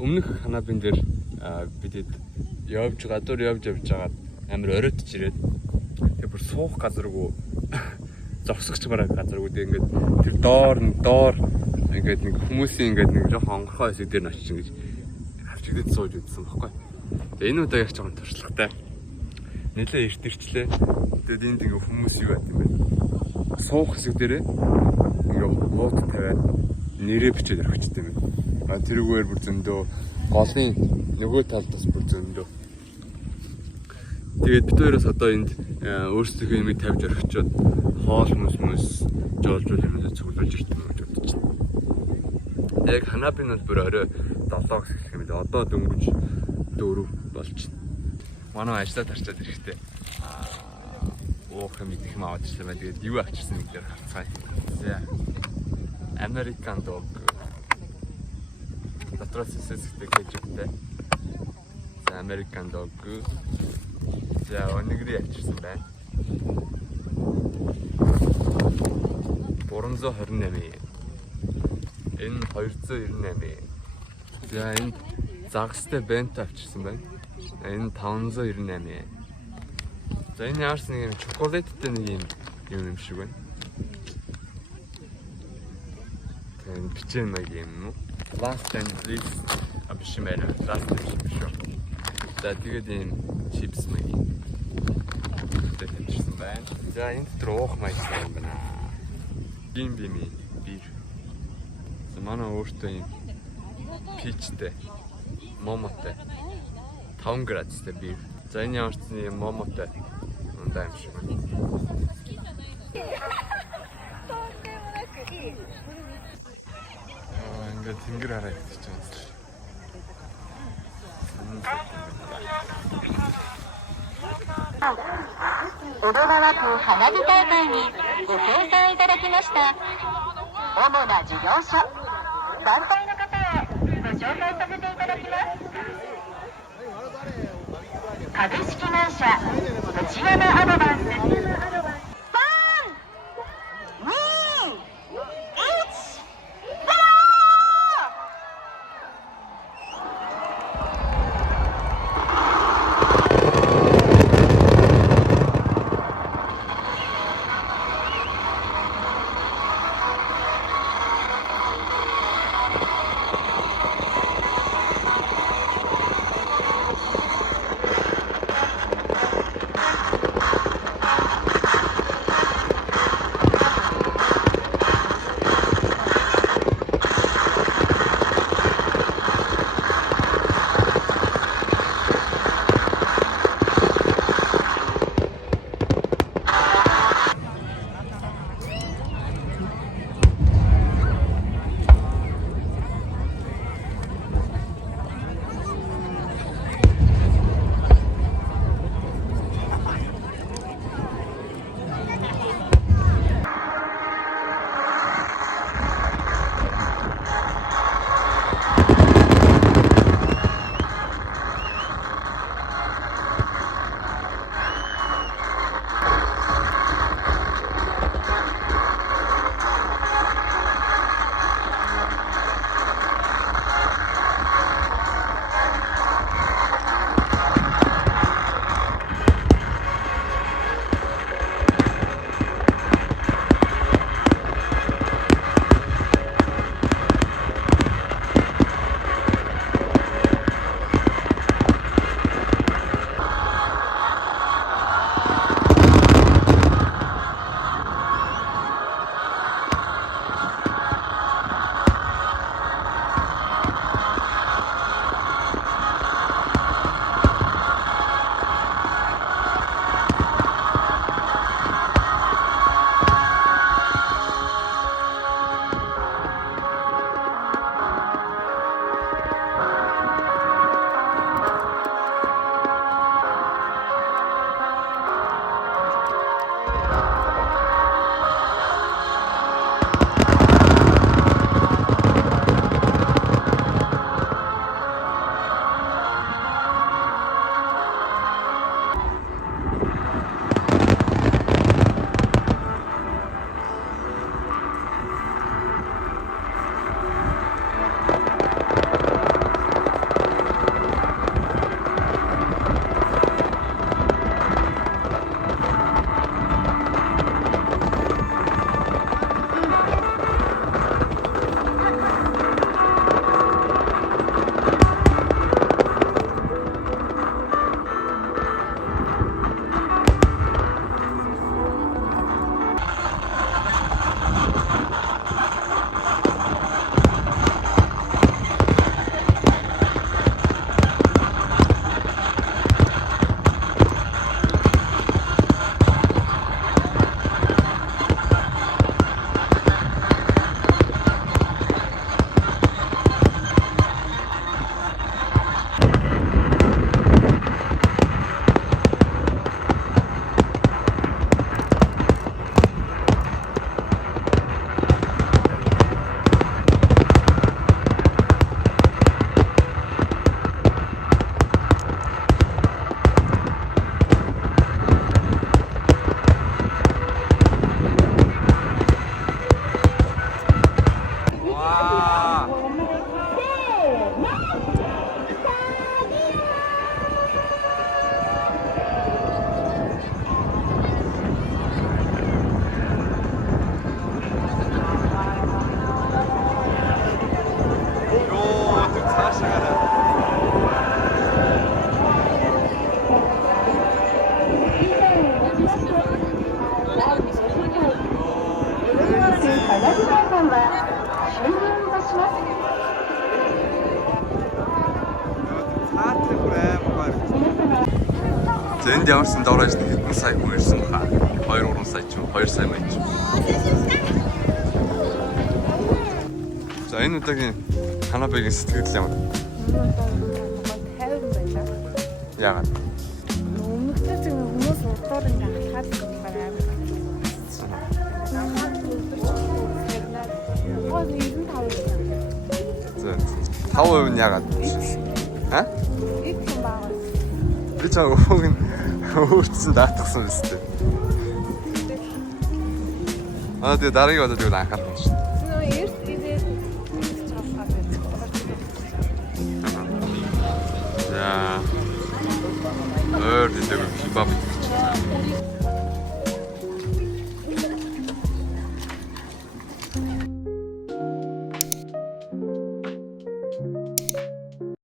өмнөх ханабын дээр бидэд гадуур явж байгаад амар оройтж ирээд тэг бүр суух газаргүй зогсогч бараг газаргүй тэг ингээд тэр доор ингээд нэг хүмүүсийн ингээд нэг жоохон онгорхой хэсэг дээр очиж ингэж авчигдээд сууж үзсэн баггүй. Тэг энэ удаа яг жоохон туршлагатай. Нэлээ эрт ирчлээ. Тэгэд энд ингээ хүмүүс юу байт юм бэ? Суух хэсэг дээрээ ингээ мууд тавиад нэрээ бичээд орхичтой юм. Тэрүүгээр бүр зөндөө голын нөгөө талд бас бүр зөндөө. Тэгээд бид хоёроос одоо энд өөрсдийнхөө юмыг тавьж орхичоод хоол хүмүүс жоолжуул юм цуглуулж ирсэн гэж бодож байна. Яг ханабын бол бүр орой 7 гэх юм л одоо дөнгөж 4 болж байна. Манай ажлаа тарчаад ирэхдээ уух юм идэх юм аваад ирсэн байна. Тэгээд юу авчирсан гэдгээр харцгаая. American dog. Дотроос сэсэгтэй кетчуптэй. За American dog. За өнөgrий авчирсан байна. 328. Энэ 298. За энэ загастай бент авчирсан байна. Энэ 598. За энэ яарс нэг юм чоколадтай нэг юм шиг байна. Энэ бичэн маяг юм уу? Last and least абишмэр last биш шүү. За тэгээд энэ чипс маяг. Тэгсэн байна. За энэ друух маяг юм байна. Гин бими бир. За манай өөртөө юм пичтэй момотой 5 градустай бир. За энэ ямар ч юм момотой ундаа юм шиг байна. Ингээд тэнгэр хараа гэж байна. Odogawaと花火大会にご協賛いただきました主な事業所団体の方をご紹介させていただきます。株式会社内山アドバンス За энд ямар сан доороо ирсэн хэдэн сая хүн ирсэн хаа? 2 3 сая ч юм 2 сая мэн ч. За энэ удаагийн Ханабагийн сэтгэл ямар? Тайван байлаа. Яагаад? Өмнөдөө тийм хүмүүс урдуур ингээ хатаад байгаа амар. Гол 95%. За 5% нь яагаад? Ха? Их юм байгаа. Би ч өвөг нь өөрчлөсөн даатгсан биз дээ. Тэгээ дараагийн удаад юу анхаарах юм шүү. Нөө эрт идээд чавхаа байдаг. За. Өөр дэдэг хибаб